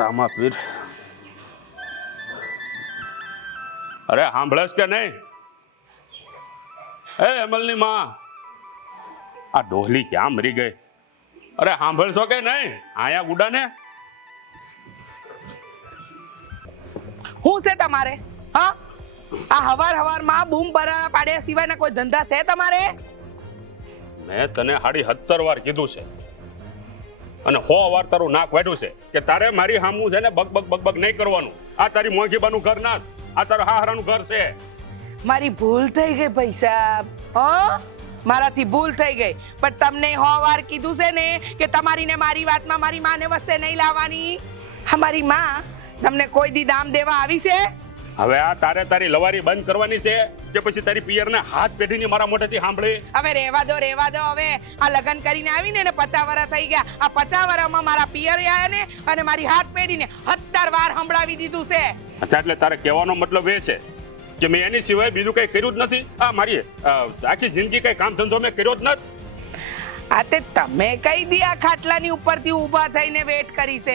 રામાપીર, અરે સાંભળેશ કે નહીં? એ અમલની માં, આ ડોહલી ક્યાં મરી ગઈ? અરે સાંભળશો કે નહીં? આયા ગુડા ને શું છે તમારે? હા, આ હવાર બૂમ પરાળા પાડ્યા સિવાયના કોઈ ધંધા છે તમારે? મેં તને 17 વાર કીધું છે અને 100 વાર તારું નાક વાઢ્યું છે કે તારે મારી હામું છે ને બગ નહીં કરવાનું. આ તારી મોંઘીબાનું ઘર ના, આ તારું હાહરાનું ઘર છે. મારી ભૂલ થઈ ગઈ ભાઈ સાહેબ. હા, મારાથી ભૂલ થઈ ગઈ, પણ તમને 100 વાર કીધું છે ને કે તમારી ને મારી વાતમાં મારી માને વસ્તે નહીં લાવવાની. અમારી માં તમને કોઈ દી દામ દેવા આવી છે? હવે આ તારે તારી લવારી બંધ કરવાની છે કે પછી તારી પિયરને હાથ પેઢીની મારા મોઢેથી સાંભળી? હવે રેવા દો. હવે આ લગ્ન કરીને આવીને ને 50 વર્ષ થઈ ગયા. આ 50 વર્ષમાં મારા પિયર આયા ને અને મારી હાથ પેઢીને 17 વાર સંભળાવી દીધું છે. અચ્છા, એટલે તારે કહેવાનો મતલબ એ છે કે મેં એની સિવાય બીજું કઈ કર્યું જ નથી? આ મારી આખી જિંદગી કઈ કામ ધંધો મેં કર્યો જ નથી. આ તે તમે કઈ દી આ ખાટલાની ઉપરથી ઊભા થઈને વેટ કરી છે?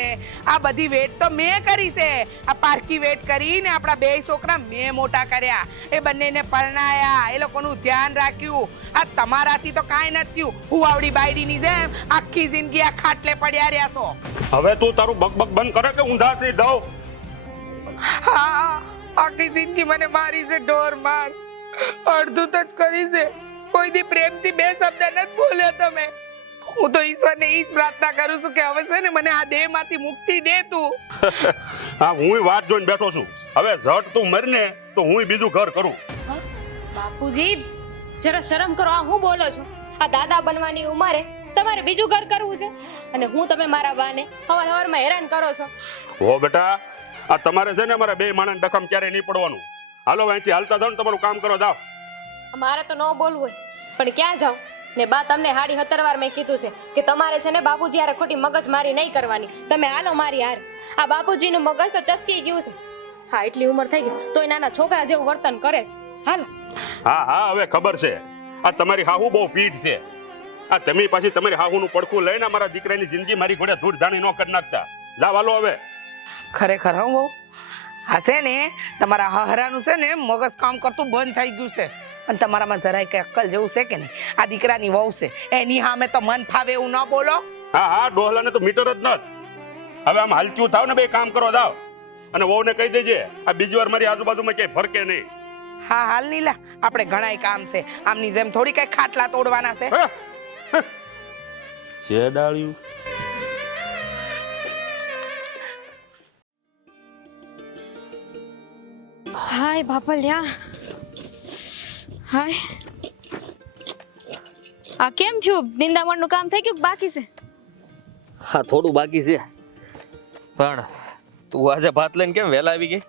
આ બધી વેટ તો મેં કરી છે. આ પારકી વેટ કરીને આપણા 2 છોકરા મેં મોટા કર્યા, એ બંનેને પરણાયા, એ લોકોનું ધ્યાન રાખ્યું. આ તમારાથી તો કાંઈ નથી થયું. હું આવડી બાયડીની જેમ આખી જિંદગી આ ખાટલે પડ્યા રહ્યા છો. હવે તું તારું બકબક બંધ કરે કે ઊંધા થઈ દઉં? હા, આખી જિંદગી મને મારી છે ઢોર માર. અડધું તો જ કરી છે. કોઈ દી પ્રેમથી 2 શબ્દ નથી બોલ્યો તમે. હું તો ઈશ્વરને ઈ જ પ્રાર્થના કરું છું કે હવે છે ને મને આ દેહમાંથી મુક્તિ દે તું. હા, હું વાત જોઈને બેઠો છું. હવે ઝટ તું મરને તો હું બીજું ઘર કરું. બાપુજી, જરા શરમ કરો. આ હું બોલો છો? આ દાદા બનવાની ઉંમરે તમારે બીજું ઘર કરવું છે અને હું તમે મારા બાને હવારમાં હેરાન કરો છો. હો બેટા, આ તમારે છે ને મારા 2 માણસ ડખમ ક્યારે નહીં પડવાનું. હાલો અહીંથી હાલતા જાવ ને તમારું કામ કરો જાવ. મારે તો ન બોલવું હોય પણ ક્યાં જાઉં ને? બા તમને 17 વાર મેં કીધું છે કે તમારે છે ને બાપુજી હારે ખોટી મગજ મારી નહીં કરવાની. તમે હાલો મારી હારે. આ બાપુજીનું મગજ તો ચસકી ગયું છે. હા, એટલી ઉંમર થઈ ગઈ તોય નાના છોકરા જેવું વર્તન કરે છે. હાલો. હા, હવે ખબર છે. આ તમારી હાહુ બહુ પીઠ છે. આ તમે પાછી તમારી હાહુનું પડખું લઈને મારા દીકરાની જિંદગી મારી ઘોડે ધૂળ ધાણી ન કરી નાખતા. જાવ હાલો હવે. ખરેખર હું બહુ હશે ને તમારા હહરાનું છે ને મગજ કામ કરતું બંધ થઈ ગયું છે. અને તમારામાં જરાય કઈ અક્કલ જેવું છે કે નહીં? આ દીકરાની વહુ છે, એની સામે તો મન ફાવે એવું ન બોલો. હા, ડોહલાને તો મીટર જ નથી. હવે આમ હાલતું થાવ ને 2 કામ કરો જાવ અને વહુને કહી દેજે આ બીજી વાર મારી આજુબાજુમાં ક્યાંય ફરકે નહીં. હા, હાલ નીલા, આપણે ઘણાય કામ છે. આમની જેમ થોડી કઈ ખાટલા તોડવાના છે. છે ડાળ્યું. હાય બાપલિયા, હાય. આ કેમ થયું? નિંદામણનું કામ થઈ ગયું બાકી છે? હા, થોડું બાકી છે. પણ તું આજે ભાત લઈને કેમ વહેલા આવી ગઈ?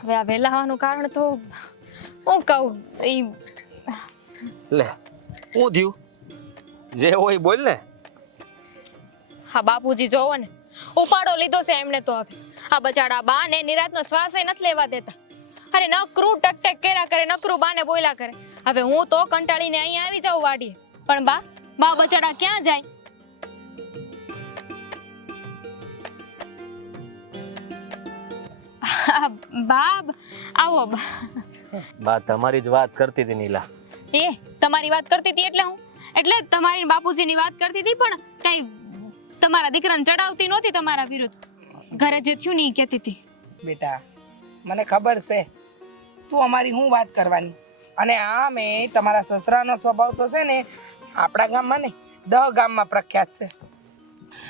હવે આ વહેલા આવવાનું કારણ તો હું કહું લે, હું થયું? જે હોય બોલ ને. હા બાપુજી જોવો ને, ઉપાડો લીધો છે એમણે તો. હવે આ બચાડા બા ને નિરાતનો શ્વાસ નથી લેવા દેતા. અરે નકરું ટક કર્યા કરે, નકરું બાને બોલ્યા કરે. હવે હું તો કંટાળીને અહીંયા આવી જાઉં વાડીએ, પણ બા બચાડા ક્યાં જાય? બાબ આવો. બા તમારી જ વાત કરતી હતી નીલા. એ તમારી વાત કરતી હતી એટલે તમારી બાપુજીની વાત કરતી હતી, પણ કઈ તમારા દીકરાને ચડાવતી નહોતી તમારા વિરુદ્ધ. ઘરે જે થયું ને એ કહેતી હતી. બેટા, મને ખબર છે તું અમારી હું વાત કરવાની. અને આમે તમારા સસરાનો સ્વભાવ તો છે ને આપણા ગામમાં નહીં 10 ગામમાં પ્રખ્યાત છે.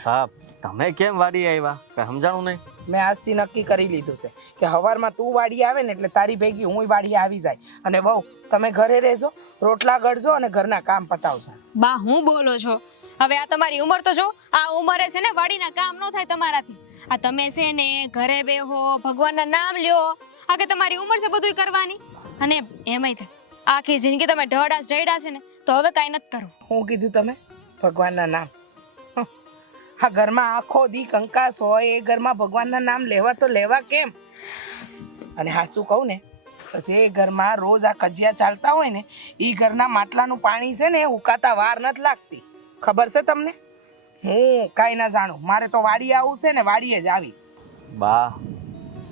હા, તમે કેમ વાડી આવ્યા? કઈ સમજાણું નહીં. મેં આજથી નક્કી કરી લીધું છે કે હવારમાં તું વાડી આવે ને એટલે તારી ભેગી હું વાડી આવી જાય. અને બહુ તમે ઘરે રહેજો, રોટલા ગળજો અને ઘરના કામ પતાવજો. બા હું બોલો છો? હવે આ તમારી ઉંમર તો જો. આ ઉંમરે છે ને વાડીના કામ ન થાય તમારાથી. આ તમે છે ને ઘરે બેહો, ભગવાનના નામ લ્યો. આ કે તમારી ઉંમર છે બધું કરવાની? અને એમાંય થાય આખી જિંદગી તમે ઢળાસ જઈડા છે ને, તો હવે કાંઈ નથી કરવું. શું કીધું તમે? ભગવાનના નામ? આ ઘરમાં આખો દી કંકાસ હોય, એ ઘરમાં ભગવાનના નામ લેવા તો લેવા કેમ? અને હા, શું કહું ને, પછી એ ઘરમાં રોજ આ કજિયા ચાલતા હોય ને, એ ઘરના માટલાનું પાણી છે ને ઉકાતા વાર નથી લાગતી. ખબર છે તમને? હું કાંઈ ના જાણું, મારે તો વાડીએ આવવું છે ને વાડીએ જ આવી. બા,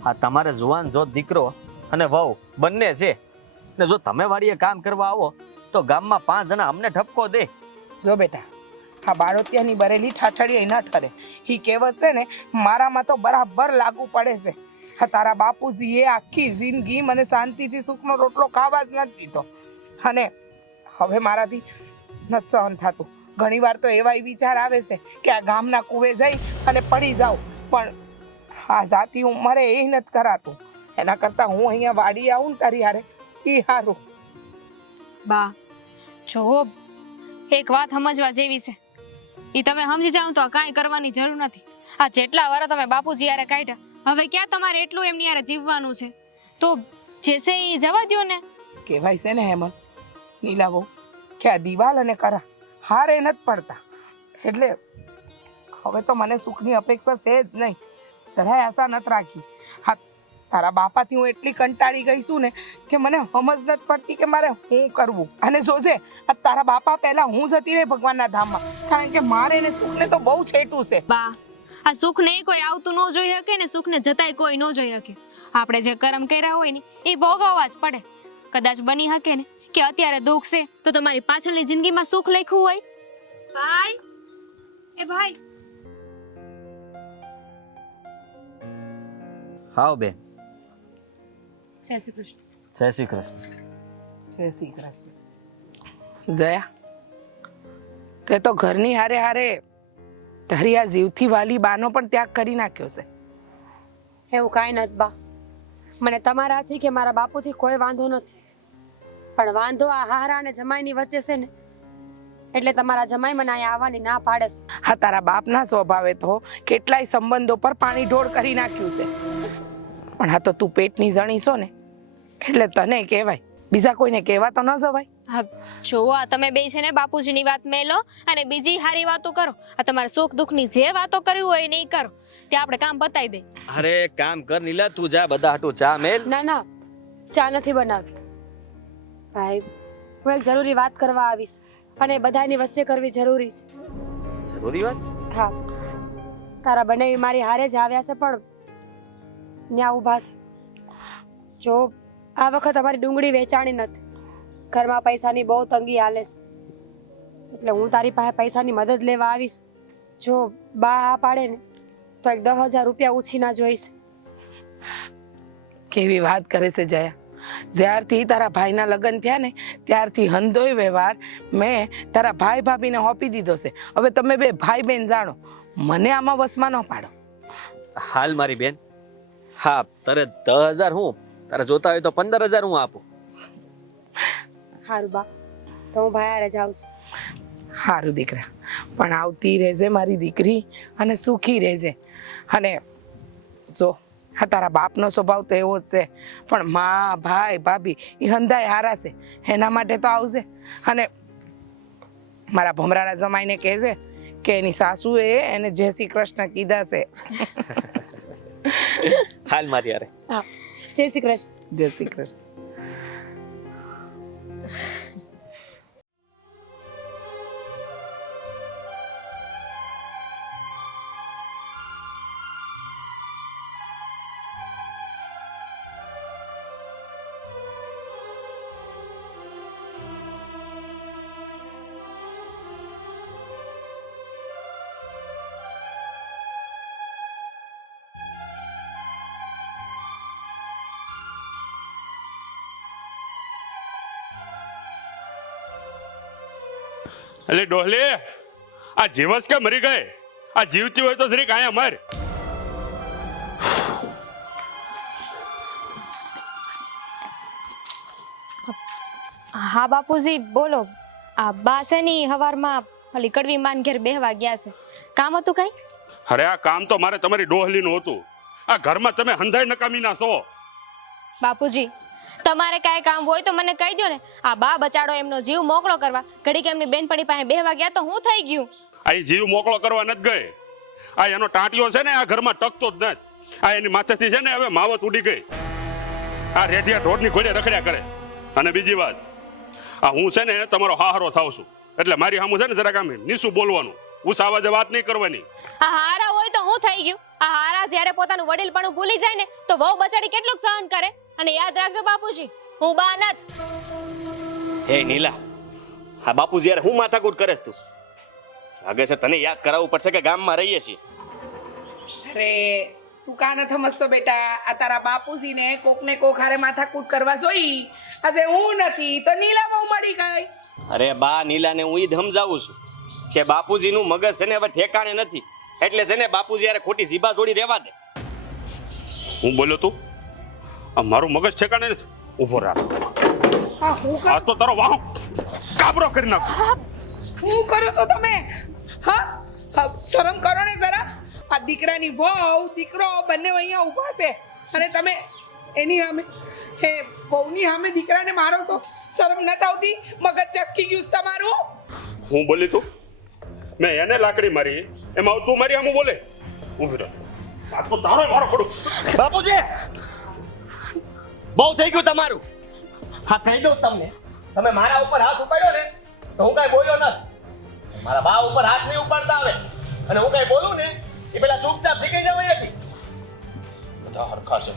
આ તમારે જુવાન જો દીકરો અને વહુ બંને છે ને જો તમે વાડીએ કામ કરવા આવો તો ગામમાં 5 જણા અમને ઠપકો દે. જો બેટા, આ બાળોતિયાની બરેલી ઠાઠડીએ ન ઠરે. ઈ કહેવત છે ને મારામાં તો બરાબર લાગુ પડે છે. આ તારા બાપુજીએ આખી જિંદગી મને શાંતિથી સુખનો રોટલો ખાવા જ નથી દીધો, અને હવે મારાથી નથી સહન થતું. ઘણી વાર તો એવા વિચાર આવે છે કે આ ગામના કુવે જઈ અને પડી જાઉં, પણ આ જાતિ ઉંમરે એ નથી કરાતું. એના કરતાં હું અહીંયા વાડી આવું ને તારી હારે એ સારું. બા જો એક વાત સમજવા જેવી છે, ઈ તમે સમજી જાવ તો કાંઈ કરવાની જરૂર નથી. આ જેટલા વાર તમે બાપુજી યારે કાઢ્યા, હવે ક્યાં તમારે એટલું એમની યારે જીવવાનું છે? તો જે છે એ જવા દ્યો ને. કહેવાય છે ને હેમંત, નીલાવો, કે આ દિવાલ અને કરા હારે નથી પડતા. એટલે હવે તો મને સુખની અપેક્ષા છે જ નહીં, જરાય આશા નથી રાખી. હા, તારા બાપાથી હું એટલી કંટાળી ગઈ છું ને કે મને સમજ નથી પડતી કે મારે શું કરવું. અને જોજે, આ તારા બાપા પહેલા હું જતી રહી ભગવાનના ધામમાં, કારણ કે મારે ને સુખને તો બહુ છેટું છે. બા, આ સુખ ને કોઈ આવતું ન જોઈ શકે ને સુખ ને જતાય કોઈ ન જોઈ શકે. આપણે જે કર્મ કર્યા હોય ને એ ભોગવવા જ પડે. કદાચ બની શકે ને કે અત્યારે દુઃખ છે તો તમારી પાછળની જિંદગીમાં સુખ લખ્યું હોય. ભાઈ, એ ભાઈ. હાવ બેન. જય શ્રી કૃષ્ણ. જય શ્રી કૃષ્ણ. જય શ્રી કૃષ્ણ. જયા, તે તો ઘરની હારે હારે તારી આ જીવથી વાલી બાનો પણ ત્યાગ કરી નાખ્યો છે. એવું કાંઈ નથી બા, મને તમારાથી કે મારા બાપુથી કોઈ વાંધો નથી, પણ વાંધો આ હારા અને જમાઈની વચ્ચે છે ને, એટલે તમારા જમાઈ મને અહીંયા આવવાની ના પાડે છે. હા, તારા બાપના સ્વભાવે તો કેટલાય સંબંધો પર પાણી ઢોળ કરી નાખ્યું છે, પણ આ તો તું પેટની જણી છો ને એટલે તને કહેવાય, બીજા કોઈને કહેવા તો ન જવાય. હા, જો આ તમે બે છે ને બાપુજીની વાત મેલો અને બીજી હારી વાતો કરો. આ તમારે સુખ દુઃખની જે વાતો કરવી હોય એ નહીં કરો, ત્યાં આપણે કામ બતાવી દે. અરે કામ કર નીલા, તું જા બધા હાટુ ચા મેલ. ના ના, ચા નથી બનાવતી ભાઈ, હું એક જરૂરી વાત કરવા આવીશ અને બધાની વચ્ચે કરવી જરૂરી છે. જરૂરી વાત? હા, તારા બનેવી મારી હારે જ આવ્યા છે, પણ ન્યા ઊભા છે. જો આ વખત અમારી ડુંગળી વેચાણી નથી, ઘરમાં પૈસાની બહુ તંગી હાલે છે, એટલે હું તારી પાસે પૈસાની મદદ લેવા આવીશ. જો બા આ પાડે ને તો એક 10,000 રૂપિયા ઉછીના જોઈશ. કેવી વાત કરે છે જયા. જ્યારથી તારા ભાઈના લગ્ન થયા ને ત્યારથી હંધોય વ્યવહાર મેં તારા ભાઈ ભાભીને સોંપી દીધો છે. હવે તમે બે ભાઈ બેન જાણો, મને આમાં વસમાં ન પાડો. હાલ મારી બેન. હા, તારે 10,000 હું, તારે જોતા હોય તો 15,000 હું આપું. સારું બા, તો હું ભાઈ હારે જાઉં છું. સારું દીકરા, પણ આવતી રહેજે મારી દીકરી, અને સુખી રહેજે. અને જો હા, તારા બાપનો સ્વભાવ તો એવો જ છે, પણ માં ભાઈ ભાભી એ હંધાય હારા છે, એના માટે તો આવશે. અને મારા ભમરાના જમાઈને કહેજે કે એની સાસુએ એને જય શ્રી કૃષ્ણ કીધા છે. હાલ મારી યારે. હા, જય શ્રી કૃષ્ણ. જય શ્રી કૃષ્ણ. એટલે ડોહલી, આ જીવસ કે મરી ગઈ? આ જીવતી હોય તો જરીક આયા મર. હા બાપુજી બોલો. આ બા છે ની હવારમાં ઓલી કડવી માન ઘેર બેહવા ગયા છે. કામ હતું કઈ? અરે આ કામ તો મારે તમારી ડોહલીનું હતું. આ ઘરમાં તમે હંધાઈ નકામી ના છો. બાપુજી, તમારે કાંઈ કામ હોય તો મને કહી દો ને. આ બા બચાડો એમનો જીવ મોકળો કરવા ઘડીક એમની બેનપણી પાસે બેહવા ગયા તો હું થઈ ગયું. આ ઈ જીવ મોકળો કરવા નથી ગઈ. આ એનો ટાંટિયો છે ને આ ઘરમાં ટકતો જ નથી. આ એની માથેથી છે ને હવે માવત ઉડી ગઈ. આ રેઢિયા ઢોરની ઘોડે રખડ્યા કરે. અને બીજી વાત, આ હું છે ને તમારો હાહરો થાવ છું, એટલે મારી સામું છે ને જરાક આમ નીસું બોલવાનું. ઉસાવા જે વાત નહીં કરવાની. આ હારા હોય તો હું થઈ ગયું? આ હારા જ્યારે પોતાનું વડીલપણું ભૂલી જાય ને તો વહુ બચાડી કેટલું સહન કરે. અને યાદ રાખજો બાપુજી, હું બા નથ. હે નીલા, હા બાપુજી યાર હું માથાકૂટ કરેસ તું? લાગે છે તને યાદ કરાવવું પડશે કે ગામમાં રહીએ છીએ. અરે તું કા ન સમજતો બેટા? આ તારા બાપુજીને કોક ને કોક હારે માથાકૂટ કરવા જોઈ. આજે હું નથી તો નીલા બહુ મળી ગઈ. અરે બા નીલાને હું ઈ જ સમજાવું છું કે બાપુજીનું મગજ છે ને હવે ઠેકાણે નથી, એટલે છે ને બાપુજી યાર ખોટી જીભા જોડી રહેવા દે. હું બોલ્યો તું? આ મારું મગજ ઠેકાણે નથી. ઊભો રાખ. આ હું આ તો તારો વાહ કાબરો કરી નાખ. હું કરો છો તમે? હા હા, શરમ કરો ને જરા. આ દીકરાની વહુ દીકરો બંને અહીંયા ઊભા છે અને તમે એની સામે હે વહુની સામે દીકરાને મારો છો. શરમ નથી આવતી? મગજ ચસકી ગયું છે તમારું? હું બોલી તું? મેં એને લાકડી મારી, એમાં તું મારી આમ બોલે? ઊભી રહે. આ તો તારો મારો પડું. બાપુજી બહુ થઈ ગયું તમારું. હા કહી દઉં તમને, તમે મારા ઉપર હાથ ઉપાડ્યો ને તો હું કઈ બોલ્યો નથી. મારા બા ઉપર હાથ નહીં ઉપાડતા આવે અને હું કઈ બોલું ને એ પેલા ચૂપચાપ નીકળી જવાય હતી. બધા હરખા છે.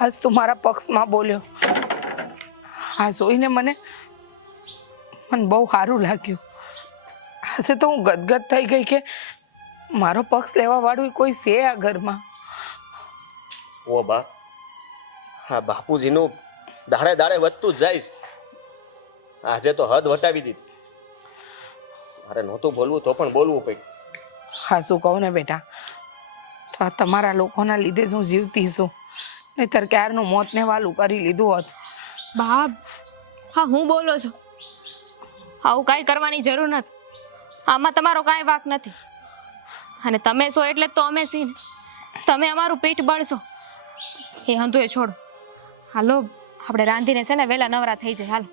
આજ તું મારા પક્ષમાં બોલ્યો. આ જોઈને મને બહુ સારું લાગ્યું. આજે તો હું ગદગદ થઈ ગઈ કે મારો પક્ષ લેવા વાળું કોઈ છે આ ઘરમાં. ઓ બા, હા બાપુજીનું દાડે દાડે વધતું જ જાય છે. આજે તો હદ વટાવી દીધી. મારે નહોતું બોલવું તો પણ બોલવું પડ્યું. હા શું કહું ને બેટા, તો આ તમારા લોકોના લીધે જ હું જીવતી છું, નહીતર ક્યારનું મોતને વાલું કરી લીધું હોત. બાપ, હા હું બોલો છો? આવું કાંઈ કરવાની જરૂર નથી. આમાં તમારો કાંઈ વાંક નથી. અને તમે છો એટલે જ તો અમે છીએ ને. તમે અમારું પેટ બળશો એ હંધુએ છોડો. હાલો આપણે રાંધીને છે ને વહેલા નવરા થઈ જાય. હાલો.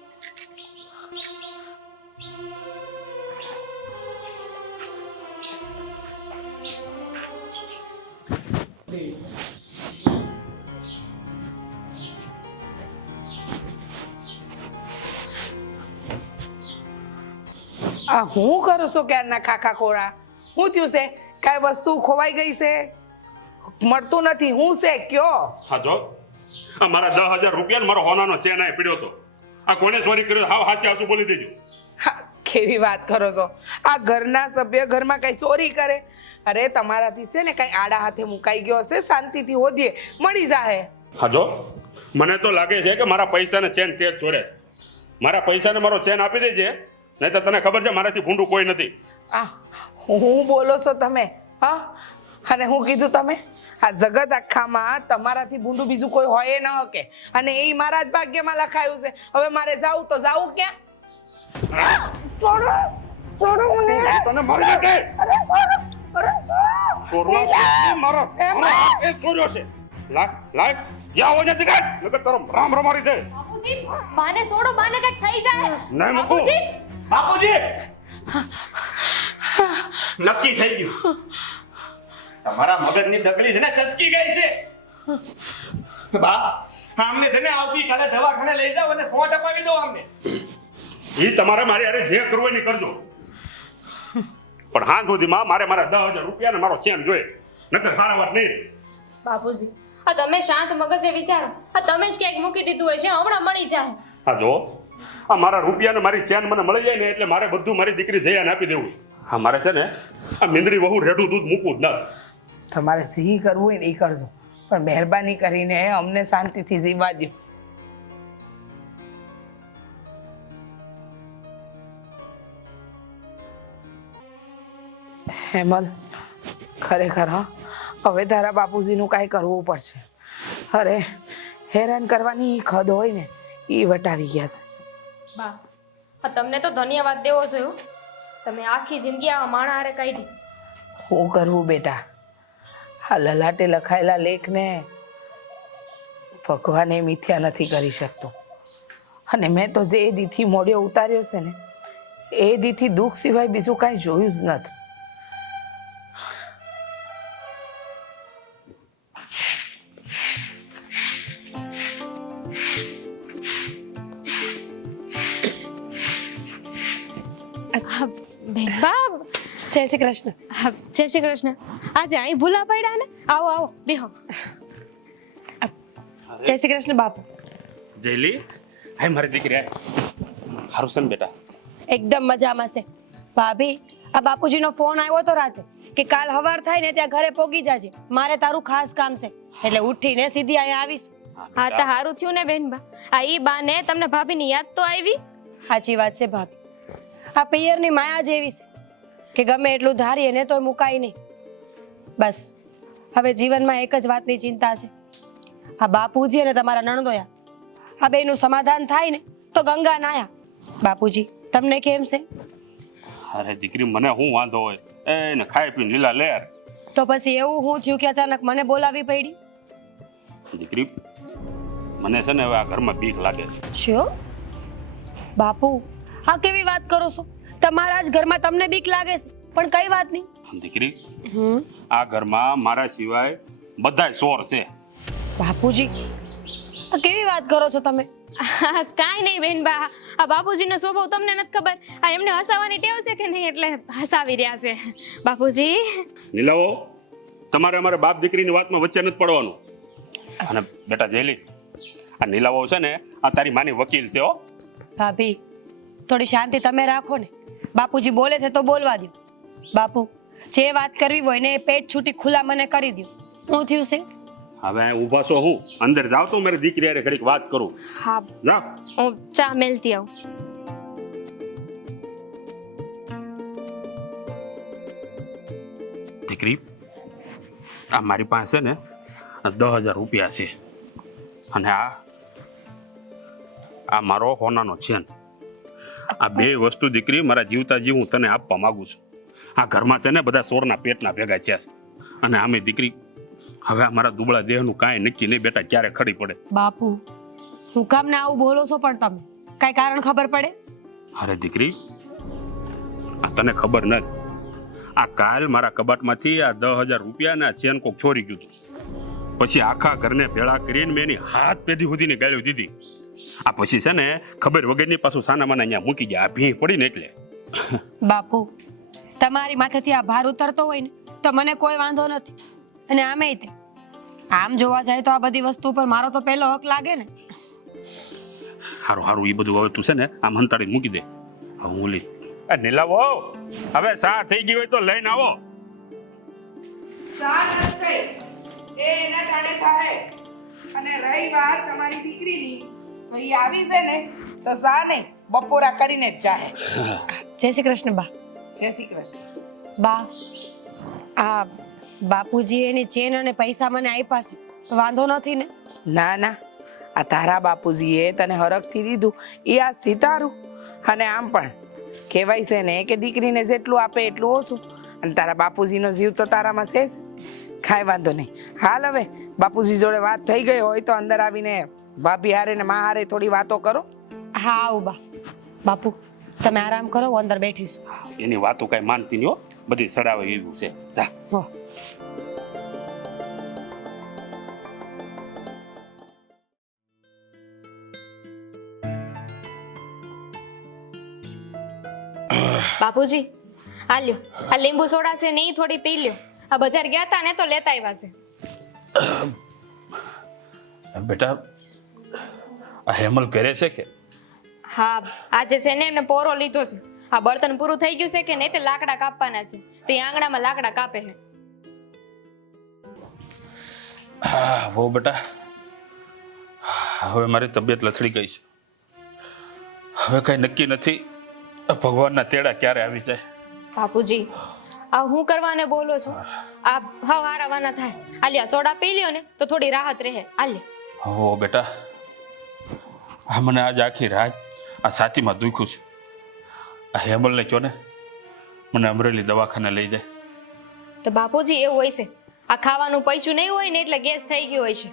આ હું કરું છું ક્યારના ખાખા ખોળા? શું થયું છે? કાંઈ વસ્તુ ખોવાઈ ગઈ છે? મળતું નથી? હું છે કયો? હા જો, આ મારા 10,000 રૂપિયા ને મારો હોનાનો ચેન આ પીડ્યો તો. આ કોને ચોરી કર્યો? હાવ હાસી હાસુ બોલી દેજો. હા, કેવી વાત કરો છો? આ ઘરના સભ્ય ઘરમાં કઈ ચોરી કરે? અરે તમારાથી છે ને કઈ આડા હાથે મુકાઈ ગયો હશે, શાંતિથી હોદીએ મળી જાહે. હા જો, મને તો લાગે છે કે મારા પૈસાને ચેન તે જ ચોરે. મારા પૈસાને મારો ચેન આપી દેજે, નહીં તો તને ખબર છે મારાથી ભૂંડું કોઈ નથી. આ હું બોલો છો તમે? હા, અને હું કીધું તમે? આ જગત આખામાં તમારાથી ભૂંડું બીજું કોઈ હોય ન હકે, અને એ મારા જ ભાગ્યમાં લખાયું છે. હવે મારે જાવું તો જાવું ક્યાં? છોડો છોડો મને. તને મારી નાખે. ચોરવા એ ચોર્યો છે. લાય લાય યા હોય નથી કાઢ, નકર તારો રામ રમાડી દે. બાપુજી, બાને છોડો, બાને કઈક થઈ જાય. નહીં મૂકું. બાપુજી નક્કી થઈ ગયું. તમારા મગજની તકલીફ છે ને ચસકી ગઈ છે. બા આમને છે ને આવતીકાલે દવાખાને લઈ જાવ અને 100 અપાવી દો અમને. એ તમારે મારી અરે જે કરવું એની કરજો, પણ હા સુધીમાં મારે મારા 10,000 રૂપિયા ને મારો ચેન જોઈએ, નકર સારા વાત નહીં. બાપુજી, આ તમે શાંત મગજે વિચારો. આ તમે જ ક્યાંક મૂકી દીધું હોય છે, હમણાં મળી જાય. હા જો, આ મારા રૂપિયા ને મારી ચેન મને મળી જાય ને એટલે મારે બધું મારી દીકરી જયાને આપી દેવું. હા મારે છે ને આ મીંદરી વહુ રેડું દૂધ મૂકવું જ ન. તમારે સિંહ કરવું હોય ને એ કરજો, પણ મહેરબાની કરીને અમને શાંતિથી જીવવા દો. હેમલ, ખરેખર હા, હવે તારા બાપુજીનું કાંઈ કરવું પડશે. અરે હેરાન કરવાની ઈ ખદ હોય ને એ વટાવી ગયા છે. બા, આ તમને તો ધન્યવાદ દેવો જોઈએ. તમે આખી જિંદગી આ માણા હારે કાઢી. શું કરવું બેટા? આ લલાટે લખાયેલા લેખને ભગવાને મિથ્યા નથી કરી શકતો. અને મેં તો જે દીથી મોઢે ઉતાર્યો છે ને એ દીથી દુઃખ સિવાય બીજું કાંઈ જોયું જ નથી. બેનબા જય શ્રી કૃષ્ણ. હા, જય શ્રી કૃષ્ણ. આજે અહીં ભૂલા પડ્યા ને? આવો આવો બેહો. જય શ્રી કૃષ્ણ બાપુ. જયલી, હાય મારી દીકરી હાય. હારું છે ને બેટા? એકદમ મજામાં છે. ભાભી, આ બાપુજીનો ફોન આવ્યો તો રાતે કે કાલ હવાર થાય ને ત્યાં ઘરે પોગી જાજે, મારે તારું ખાસ કામ છે. એટલે ઉઠીને સીધી અહીંયા આવીશ. હા તો હારું થયું ને બેનબા. આ ઈ બાને તમને ભાભીની યાદ તો આવી? સાચી વાત છે ભાભી. આ પિયરની માયા જ એવી છે કે ગમે એટલું ધારીએ ને તોય મુકાય નહીં. બસ હવે જીવનમાં એક જ વાતની ચિંતા છે, આ બાપુજી અને તમારા નણંદોયા, આ બેનું સમાધાન થાય ને તો ગંગા નાયા. બાપુજી તમને કેમ છે? અરે દીકરી, મને શું વાંધો હોય? એને ખાઈ પીને લીલા લેર. તો પછી એવું હું થયું કે અચાનક મને બોલાવી પડી? દીકરી, મને છે ને હવે આ ઘરમાં બીક લાગે છે. શું બાપુ, આ કેવી વાત કરો છો? તમારા જ ઘરમાં તમને બીક લાગે છે, પણ કઈ વાત નહીં. દીકરી, આ ઘરમાં મારા સિવાય બધાય ચોર છે. બાપુજી, આ કેવી વાત કરો છો તમે? કાંઈ નહીં બેનબા, આ બાપુજીનો સ્વભાવ તમને નથી ખબર. આ એમને હસાવવાની ટેવ છે કે નહીં એટલે હસાવી રહ્યા છે. બાપુજી નીલાવો, તમારે અમારે બાપ દીકરીની વાતમાં વચ્ચે નથી પડવાનું. અને બેટા જયલી, આ નીલાવો છે ને આ તારી માની વકીલ છે હો. ભાભી, થોડી શાંતિ તમે રાખો ને. બાપુજી બોલે છે તો બોલવા દો. બાપુ, જે વાત કરવી હોય ને એ પેટ છૂટી ખુલ્લા મને કરી દો. શું થયું છે? હવે ઊભા છો, હું અંદર જાવ તો મારી દીકરી હારે ઘડીક વાત કરું. હા, જા. હું ચા મેલતી આવું. દીકરી, આ મારી પાસે ને 10,000 રૂપિયા છે અને આ મારો હોનાનો ચેન. આ બે વસ્તુ દીકરી મારા જીવતા જીવ હું તને આપવા માંગુ છું. આ ઘરમાં છે ને બધા સોરના પેટના ભેગા થયા છે અને આમે દીકરી હવે મારા દુબળા દેહનું કાંઈ નક્કી નહીં બેટા, ક્યારે ખડી પડે. બાપુ, હું કામ ને આવું બોલો છો પણ તમે કઈ કારણ ખબર પડે? અરે દીકરી, આ તને ખબર નથી. આ કાલ મારા કબાટમાંથી આ 10,000 રૂપિયા ચેન કોક ચોરી ગયું હતું. પછી આખા ઘરને ભેળા કરીને મેં એની હાથ પેઢી સુધીની ગાળ્યો દીધી. આ પછી છે ને ખબર વગરની પાછું સાના માના અહીંયા મૂકી ગયા. આ ભી પડી ને એટલે. બાપુ, તમારી માથેથી આ ભાર ઉતરતો હોય ને તો મને કોઈ વાંધો નથી. અને આમે તે આમ જોવા જાય તો આ બધી વસ્તુ પર મારો તો પહેલો હક લાગે ને. હારું હારું, એ બધું હવે તું છે ને આમ હંતાડી મૂકી દે. હવે હું લી નીલાવો, હવે સા થઈ ગઈ હોય તો લઈને આવો. સા નથી થઈ, એ એના ટાણે થાય. અને રહી વાત તમારી દીકરીની, તો એ આવી છે ને તો સા નહીં, બપોરા કરીને જ જાહે. જય શ્રી કૃષ્ણ બા. જય શ્રી કૃષ્ણ. બા, આ બાપુજી એની ચેન અને પૈસા મને આપ્યા છે તો વાંધો નથી ને? ના ના, આ તારા બાપુજીએ તને હરખથી દીધું એ આ સિતારું. અને આમ પણ કહેવાય છે ને કે દીકરીને જેટલું આપે એટલું ઓછું. અને તારા બાપુજીનો જીવ તો તારામાં છે જ. કાંઈ વાંધો નહીં. હાલ હવે બાપુજી જોડે વાત થઈ ગઈ હોય તો અંદર આવીને ભાભી હારે ને મા હારે થોડી વાતો કરો. હા આવું બા. બાપુ તમે આરામ કરો, હું અંદર બેઠીશું. એની વાતો કઈ માનતી નહીં હો, બધી સડાવે એવું છે. જા. હો. બાપુજી આ લ્યો, આ લીંબુ સોડા છે ને ઈ થોડી પી લ્યો. આ બજાર ગયા તા ને તો લેતા આવ્યા છે. બેટા, આ હેમલ ઘરે છે કે? હા, આજે છે ને એમને પોરો લીધો છે. આ બળતણ પૂરું થઈ ગયું છે કે નહીં તે લાકડા કાપવાના છે. તે આંગણામાં લાકડા કાપે છે. હા હો બેટા, હવે મારી તબિયત લથડી ગઈ છે. હવે કઈ નક્કી નથી ભગવાનના તેડા ક્યારે આવી જાય. બાપુજી આ હું કરવાને બોલો છો? આ હાવ હારાવાના થાય. આલિયા સોડા પી લ્યો ને તો થોડી રાહત રહે. આલ્યો. હો બેટા, આ મને આજ આખી રાત આ છાતીમાં દુખ્યું છે. આ હેમલને કહો ને મને અમરેલી દવાખાને લઈ જાય. તો બાપુજી એવું હોય છે, આ ખાવાનું પૈસું નહીં હોય ને એટલે ગેસ થઈ ગયો હોય છે.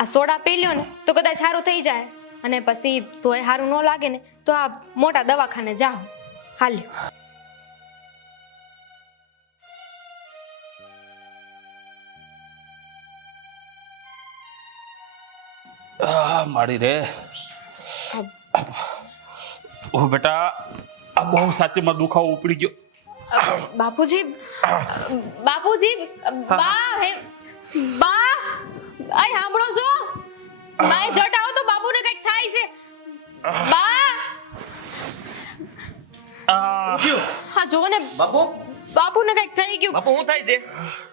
આ સોડા પી લ્યો ને તો કદાચ સારું થઈ જાય. અને પછી તોય સારું ન લાગે ને તો આ મોટા દવાખાને જાઓ. હાલ્યો. મારી રે. ઓ બેટા, આ બહુ સાચીમાં દુખાવો ઉપડી ગયો. બાપુજી બાપુજી બા હે બા આય સાંભળો છો બાય જટ આવો તો બાપુને કંઈક થાય છે બા હા જો ને બાપુ બાપુને કંઈક થઈ ગયું બાપુ શું થાય છે?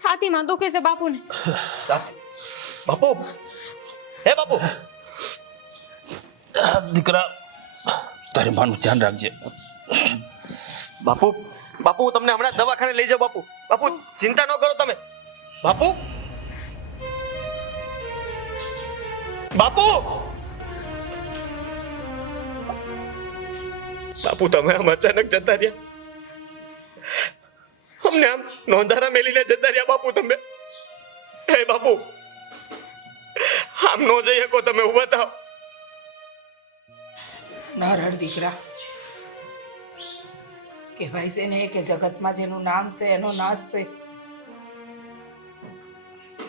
છાતીમાં દુખે છે બાપુને બાપુ હે બાપુ દીકરા તારી માનું ધ્યાન રાખજે. બાપુ બાપુ હું તમને હમણાં દવાખાને લઈ જાઉં બાપુ. બાપુ ચિંતા ન કરો તમે. બાપુ બાપુ બાપુ તમે આમ અચાનક જતા રહ્યા, અમને આમ નોંધારા મેલીને જતા રહ્યા બાપુ તમે. હે બાપુ આમ નો જઈ શકો તમે, ઉભા થાઓ. ના રડ દીકરા, કહેવાય છે ને કે જગતમાં જેનું નામ છે એનો નાશ છે.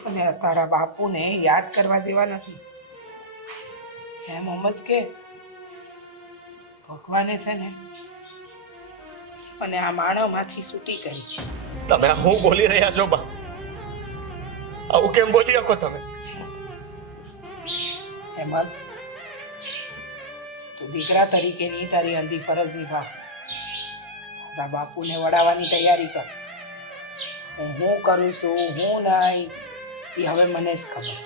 અને તારા બાપુને યાદ કરવા જેવા નથી. એમ હમસ કે ભગવાને છે ને અને આ માનવમાંથી છૂટી કરી. તમે આ હું બોલી રહ્યા છો બા? આવું કેમ બોલી શકો તમે? હેમંત, તું દીકરા તરીકેની તારી અંધી ફરજ નિભાવ. તારા બાપુને વડાવવાની તૈયારી કર. હું કરું છું હું નહીં એ હવે મને જ ખબર.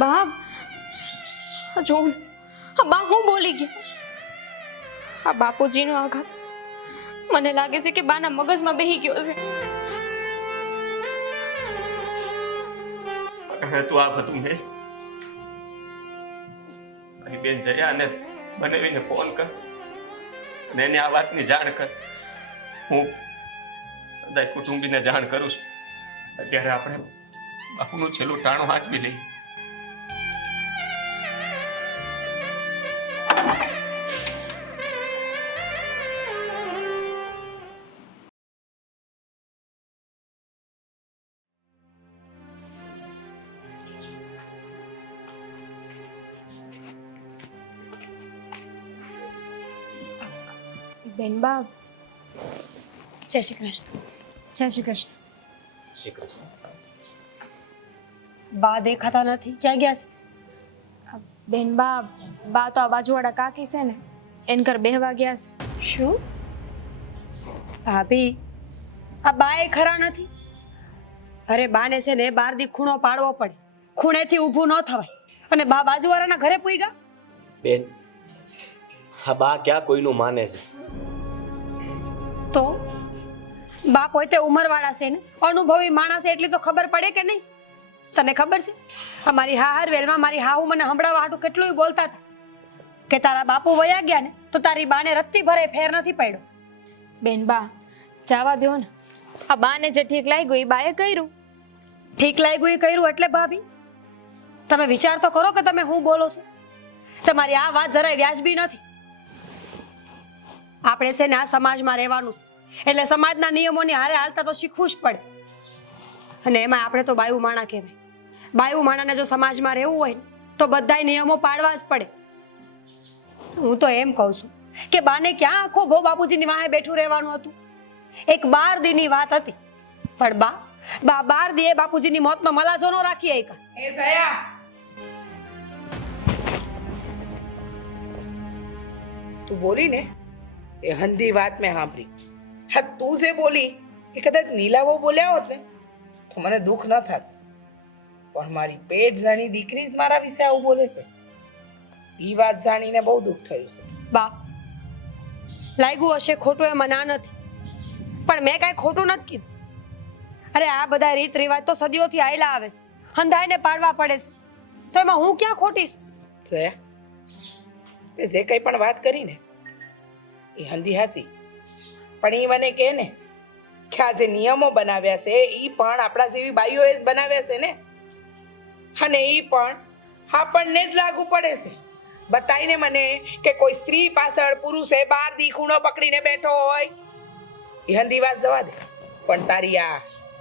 બા જો બા હું બોલી ગઈ. આ બાપુજીનો આઘાત મને લાગે છે કે બાના મગજમાં બેહી ગયો છે. તું આ બધું મેં મારી બેન જયાને બનાવીને ફોન કર અને એને આ વાતની જાણ કર. હું બધા કુટુંબીને જાણ કરું છું. અત્યારે આપણે બાપુનું છેલ્લું ટાણું હાંચવી લઈએ. બેનબા જય શ્રી કૃષ્ણ. જય શ્રી કૃષ્ણ. શ્રી કૃષ્ણ. બા દેખાતા નથી, ક્યાં ગયા છે? બેનબા બા તો આ બાજુવાળા કાકી છે ને એન ઘર બેહવા ગયા છે. શું ભાભી, આ બા એ ખરા નથી? અરે બાને છે ને બાર દી ખૂણો પાડવો પડે, ખૂણેથી ઊભું ન થવાય. અને બા બાજુવાળાના ઘરે પૂઈ ગયા. બેન હા બા ક્યાં કોઈનું માને છે? તો બા પોતે ઉંમરવાળા છે ને, અનુભવી માણસ છે, એટલી તો ખબર પડે કે નહીં? તને ખબર છે અમારી હાહર વેલમાં મારી હાહુ મને હંભળાવા હાટું કેટલું બોલતા હતા કે તારા બાપુ વયા ગયા ને તો તારી બાને રત્તી ભરે ફેર નથી પડ્યો. બેનબા જાવા દ્યો ને, આ બાને જે ઠીક લાગ્યું એ બાએ કર્યું. ઠીક લાગ્યું એ કર્યું એટલે ભાભી તમે વિચાર તો કરો કે તમે હું બોલો છો. તમારી આ વાત જરાય વ્યાજબી નથી. આપણે છે ને આ સમાજમાં રહેવાનું છે એટલે સમાજના નિયમોની હારે હાલતા તો શીખવું જ પડે. અને એમાં આપણે તો બાયુ માણા કહેવાય. બાયુ માણાને જો સમાજમાં રહેવું હોય ને તો બધાય નિયમો પાડવા જ પડે. હું તો એમ કહું છું કે બાને ક્યાં આખો ભો બાપુજીની વાહે બેઠું રહેવાનું હતું. એક 12 દીની વાત હતી પણ બા 12 દીએ બાપુજીની મોતનો મલાજો ન રાખી એક. એ જયા, તું બોલી ને એ હંધી વાત મેં સાંભળી. હા તું જે બોલી એ કદાચ નીલાવો બોલ્યા હોત ને તો મને દુઃખ ન થાત. પણ મારી પેટ જાણી દીકરી જ મારા વિશે આવું બોલે છે એ વાત જાણીને બહુ દુઃખ થયું છે. બા લાગ્યું હશે ખોટું, એમાં ના નથી, પણ મેં કાંઈ ખોટું નથી કીધું. અરે આ બધા રીત રિવાજ તો સદીઓથી આયલા આવે છે, હંધાઈને પાડવા પડે છે, તો એમાં હું ક્યાં ખોટી છું? જયા, તે જે કંઈ પણ વાત કરી ને એ હંધી હાસી, પણ એ મને કહે ને કે આ જે નિયમો બનાવ્યા છે એ પણ આપણા જેવી બાઈઓએ જ બનાવ્યા છે ને, અને એ પણ આપણને જ લાગુ પડે છે. બતાવીને મને કે કોઈ સ્ત્રી પાછળ પુરુષે 12 દી ખૂણો પકડીને બેઠો હોય. એ હંધી વાત જવા દે, પણ તારી આ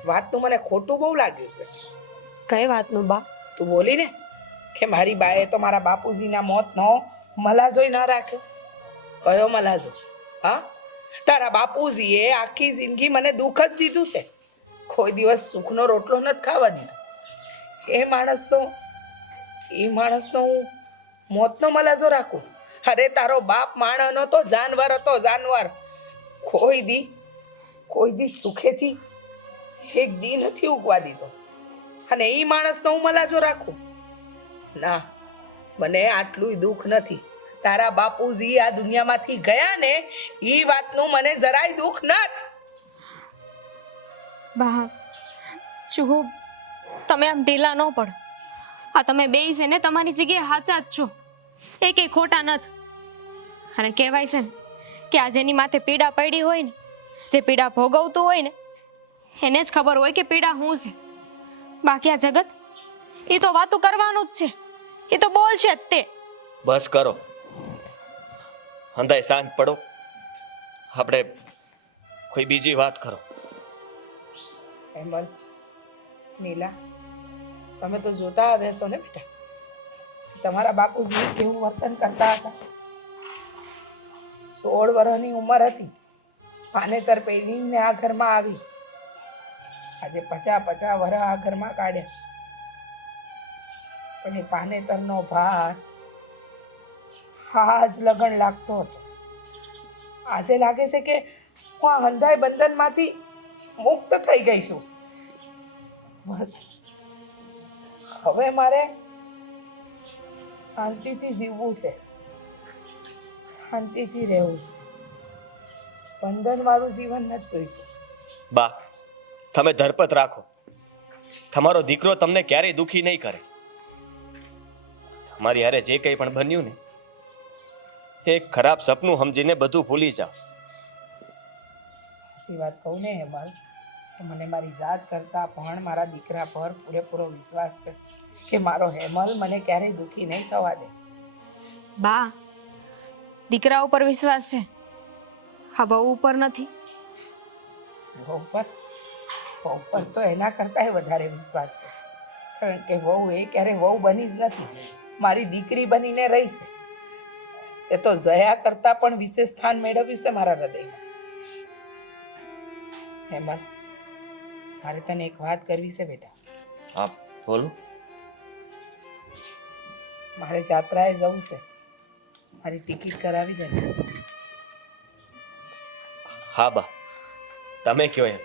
વાતનું મને ખોટું બહુ લાગ્યું છે. કઈ વાતનું બા? તું બોલી ને કે મારી બાએ તો મારા બાપુજીના મોતનો મલાજો ના રાખ્યો. કયો મલાજો? હા, તારા બાપુજીએ આખી જિંદગી મને દુઃખ જ દીધું છે, કોઈ દિવસ સુખનો રોટલો નથી ખાવા દીધો. એ માણસનો હું મોતનો મલાજો રાખું? અરે તારો બાપ માણસનો તો જાનવર હતો, જાનવર. કોઈ દી સુખેથી એક દી નથી ઉગવા દીધો, અને એ માણસનો હું મલાજો રાખું? ના, મને આટલું દુઃખ નથી. તારા બાપુજી આ દુનિયામાંથી ગયા ને, એ વાતનું મને જરાય દુઃખ નથી. બા જુઓ, તમે આમ ઢીલા ન પડો. આ તમે બેય છે ને તમારી જગ્યાએ સાચા જ છો, એકેય ખોટા નથી. અને કહેવાય છે ને કે આ જેની માથે પીડા પડી હોય ને, જે પીડા ભોગવતું હોય ને, એને જ ખબર હોય કે પીડા શું છે. બાકી આ જગત એ તો વાતું કરવાનું જ છે, એ તો બોલશે જ તે. બસ કરો, હંધાય શાંત પડો, આપણે કોઈ બીજી વાત કરો. હેમલ, નીલા, તમે તો જોતા આવ્યા છો ને બેટા, તમારા બાપુજી કેવું વર્તન કરતા હતા. 16 વર્ષની ઉંમર હતી, પાનેતર પેઢીને આ ઘરમાં આવી. આજે 50 વર્ષ આ ઘરમાં કાઢ્યા, પણ એ પાનેતરનો ભાર હાજ લગન લાગતો હતો. આજે લાગે છે કે હું આ હંધાય બંધનમાંથી મુક્ત થઈ ગઈ છું. બસ હવે મારે શાંતિથી જીવવું છે, શાંતિથી રહેવું છે. બંધન વાળું જીવન નથી જોઈતું. બા, તમે ધરપત રાખો, તમારો દીકરો તમને ક્યારેય દુખી નહીં કરે. તમારી હારે જે કંઈ પણ બન્યું ને, એક ખરાબ સપનું સમજીને બધું ભૂલી જાઓ. સાચી વાત કહું ને હેમલ, કે મને મારી જાત કરતા પણ મારા દીકરા પર પૂરેપૂરો વિશ્વાસ છે કે મારો હેમલ મને ક્યારેય દુખી નહીં થવા દે. બા, દીકરા ઉપર વિશ્વાસ છે, હા બહુ ઉપર નથી. વહુ પર તો એના કરતાંય વધારે વિશ્વાસ છે, કારણ કે વહુ એ ક્યારે વહુ બની જ નથી, મારી દીકરી બનીને રહી છે. એ તો જયા કરતા પણ વિશેષ સ્થાન મેળવ્યું છે મારા હૃદયમાં. હેમલ, મારે તને એક વાત કરવી છે બેટા. હા બોલો. મારે જાત્રાએ જવું છે, મારી ટિકિટ કરાવી દે. હા બા, તમે કયો એમ.